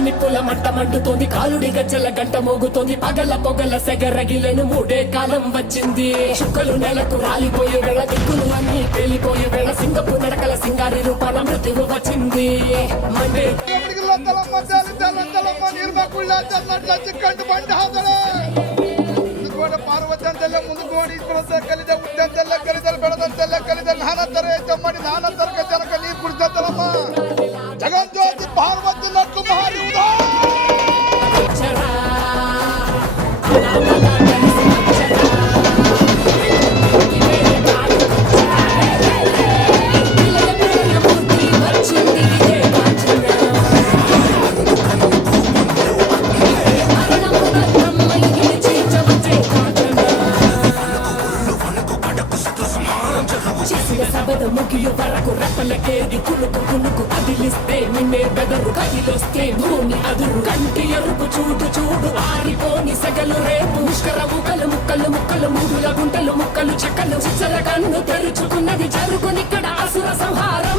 నిప్పుల మంట కాలుడి గజ్జల గంట మోగుతోంది. పగల పొగల సెగరగిలను మూడే కాలం వచ్చింది. చుక్కలు నెలకు రాలిపోయే వేళ దిక్కులు అన్ని పేలిపోయే వేళ సింగపు నడకల సింగారి రూపాల మృతువు వచ్చింది. మండే. ఎప్పటికి లొందలమ్మ తల్లి తెల్లందలమ్మ నిర్మకుళ్ళ చల్లట్ల చిక్కంటి బండి హాదలే జగజ్యోతి పార్వతి నట్టు చేసిన సభద ముగియు వరకు రెప్పలకేది కులుకు కులుకు కదిలిస్తే నిన్నే బెదరు కదిలొస్తే భూమి అదురు కంటి ఎరుపు చూడు చూడు ఆరిపోని సెగలు రేపు ముష్కర ముక్కలు ముక్కలు ముక్కలు మూడుల గుంటలు ముక్కలు చెక్కలు చిచ్చల కన్ను తెరుచుకున్నది జరుగునిక్కడ అసుర సంహారం